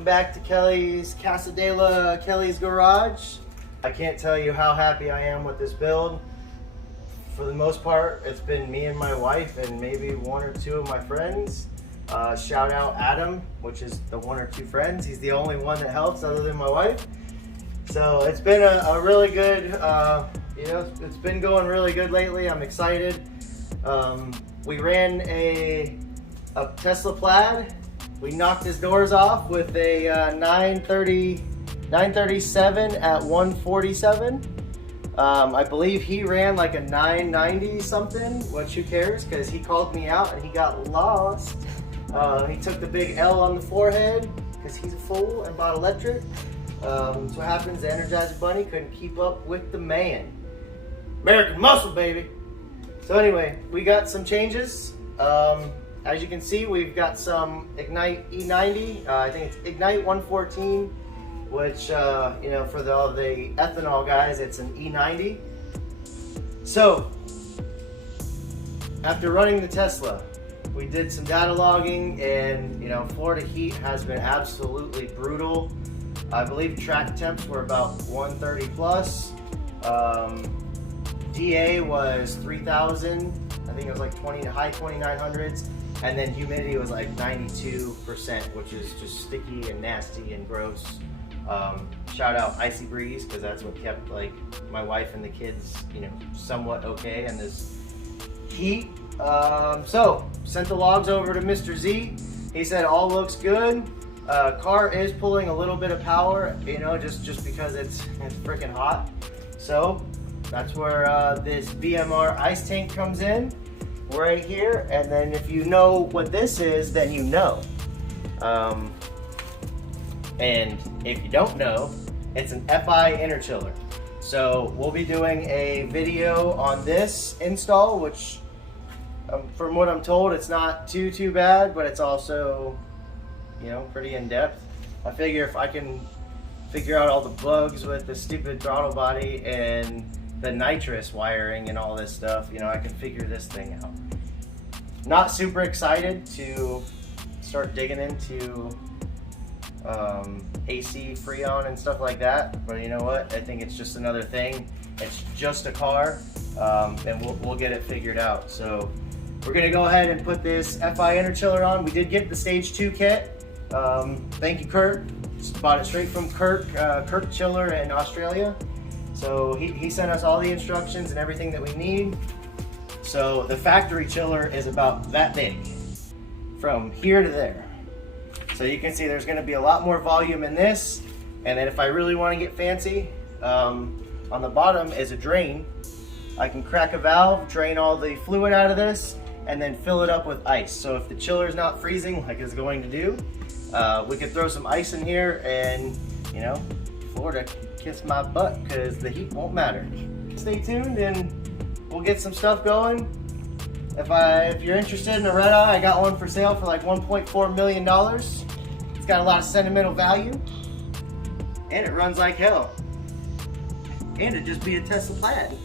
Welcome back to Kelly's Casadela, Kelly's Garage. I can't tell you how happy I am with this build. For the most part, it's been me and my wife and maybe one or two of my friends. Shout out Adam, which is the one or two friends. He's the only one that helps other than my wife. So it's been a really good, it's been going really good lately. I'm excited. We ran a Tesla Plaid. We knocked his doors off with a 937 at 147. I believe he ran like a 990 something, which who cares, because he called me out and he got lost. He took the big L on the forehead because he's a fool and bought electric. So what happens, the Energizer Bunny couldn't keep up with the man. American muscle, baby. So anyway, we got some changes. As you can see, we've got some Ignite E90. I think it's Ignite 114, which, for the ethanol guys, it's an E90. So, after running the Tesla, we did some data logging, and, Florida heat has been absolutely brutal. I believe track temps were about 130 plus. DA was 3,000. I think it was like high 2900s. And then humidity was like 92%, which is just sticky and nasty and gross. Shout out Icy Breeze, because that's what kept like my wife and the kids, somewhat okay in this heat. So sent the logs over to Mr. Z. He said all looks good. Car is pulling a little bit of power, just because it's freaking hot. So that's where this BMR ice tank comes in. Right here, and then if you know what this is, then you know. And if you don't know, it's an FI Interchiller. So we'll be doing a video on this install, which from what I'm told, it's not too bad, but it's also, pretty in-depth. I figure if I can figure out all the bugs with the stupid throttle body and the nitrous wiring and all this stuff, I can figure this thing out. Not super excited to start digging into AC Freon and stuff like that, but you know what? I think it's just another thing. It's just a car, and we'll get it figured out. So we're gonna go ahead and put this FI Interchiller on. We did get the Stage 2 kit. Thank you, Kurt. Just bought it straight from Kirk Chiller in Australia. So he sent us all the instructions and everything that we need. So the factory chiller is about that big, from here to there. So you can see there's gonna be a lot more volume in this. And then if I really wanna get fancy, on the bottom is a drain. I can crack a valve, drain all the fluid out of this, and then fill it up with ice. So if the chiller is not freezing like it's going to do, we could throw some ice in here and, Florida kiss my butt, because the heat won't matter. Stay tuned and we'll get some stuff going. If you're interested in a red eye, I got one for sale for like $1.4 million. It's got a lot of sentimental value, and it runs like hell. And it just beat a Tesla Plaid.